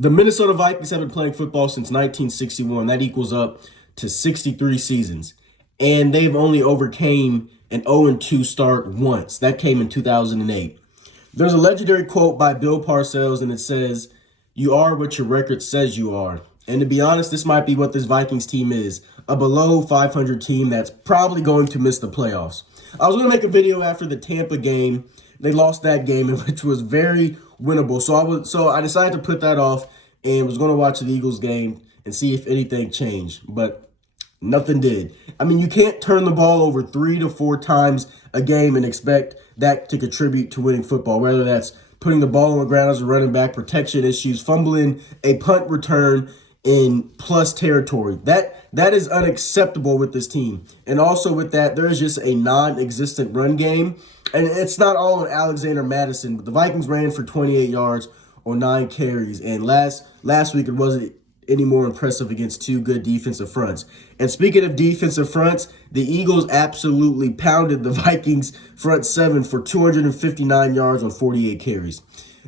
The Minnesota Vikings have been playing football since 1961. That equals up to 63 seasons. And they've only overcame an 0-2 start once. That came in 2008. There's a legendary quote by Bill Parcells, and it says, "You are what your record says you are." And to be honest, this might be what this Vikings team is. A below 500 team that's probably going to miss the playoffs. I was going to make a video after the Tampa game. They lost that game, which was very winnable. So I decided to put that off and was going to watch the Eagles game and see if anything changed. But nothing did. I mean, you can't turn the ball over 3 to 4 times a game and expect that to contribute to winning football, whether that's putting the ball on the ground as a running back, protection issues, fumbling a punt return in plus territory. That is unacceptable with this team. And also with that, there's just a non-existent run game. And it's not all on Alexander Madison, but the Vikings ran for 28 yards on 9 carries. And last week, it wasn't any more impressive against 2 good defensive fronts. And speaking of defensive fronts, the Eagles absolutely pounded the Vikings front 7 for 259 yards on 48 carries.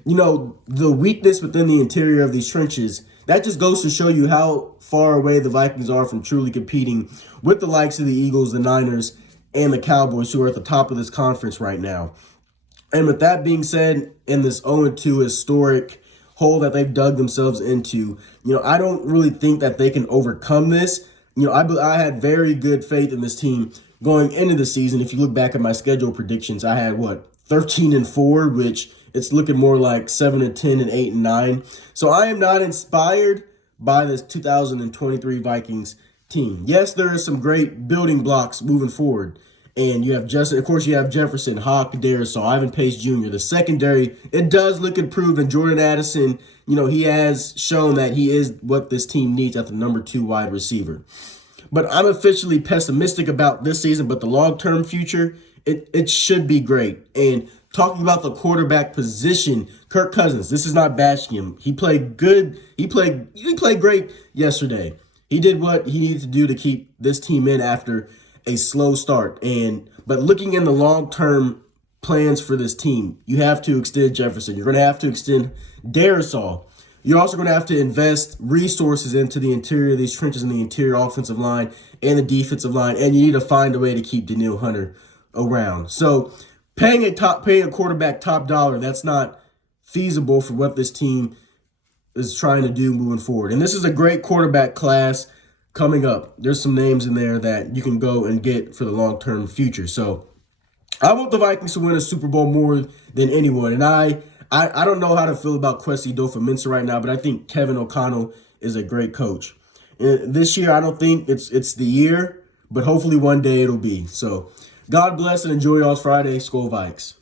You know, the weakness within the interior of these trenches, that just goes to show you how far away the Vikings are from truly competing with the likes of the Eagles, the Niners, and the Cowboys, who are at the top of this conference right now. And with that being said, in this 0-2 historic hole that they've dug themselves into, I don't really think that they can overcome this. I had very good faith in this team going into the season. If you look back at my schedule predictions, I had 13-4, which it's looking more like 7-10 and 8-9. So I am not inspired by this 2023 Vikings team. Yes, there are some great building blocks moving forward. And you have Jefferson, Hawk, Darisaw, Ivan Pace Jr. The secondary, it does look improved. And Jordan Addison, he has shown that he is what this team needs at the number 2 wide receiver. But I'm officially pessimistic about this season, but the long-term future, it should be great. And talking about the quarterback position, Kirk Cousins, this is not bashing him. He played good. He played great yesterday. He did what he needed to do to keep this team in after a slow start. But looking in the long-term plans for this team, you have to extend Jefferson. You're going to have to extend Darisaw. You're also going to have to invest resources into the interior of these trenches and the interior offensive line and the defensive line, and you need to find a way to keep Danielle Hunter around. So paying a quarterback top dollar, that's not feasible for what this team is trying to do moving forward. And this is a great quarterback class coming up. There's some names in there that you can go and get for the long-term future. So I want the Vikings to win a Super Bowl more than anyone. And I don't know how to feel about Kwesi Adofo-Mensah right now, but I think Kevin O'Connell is a great coach. And this year, I don't think it's the year, but hopefully one day it'll be. So God bless and enjoy y'all's Friday. Skol Vikes.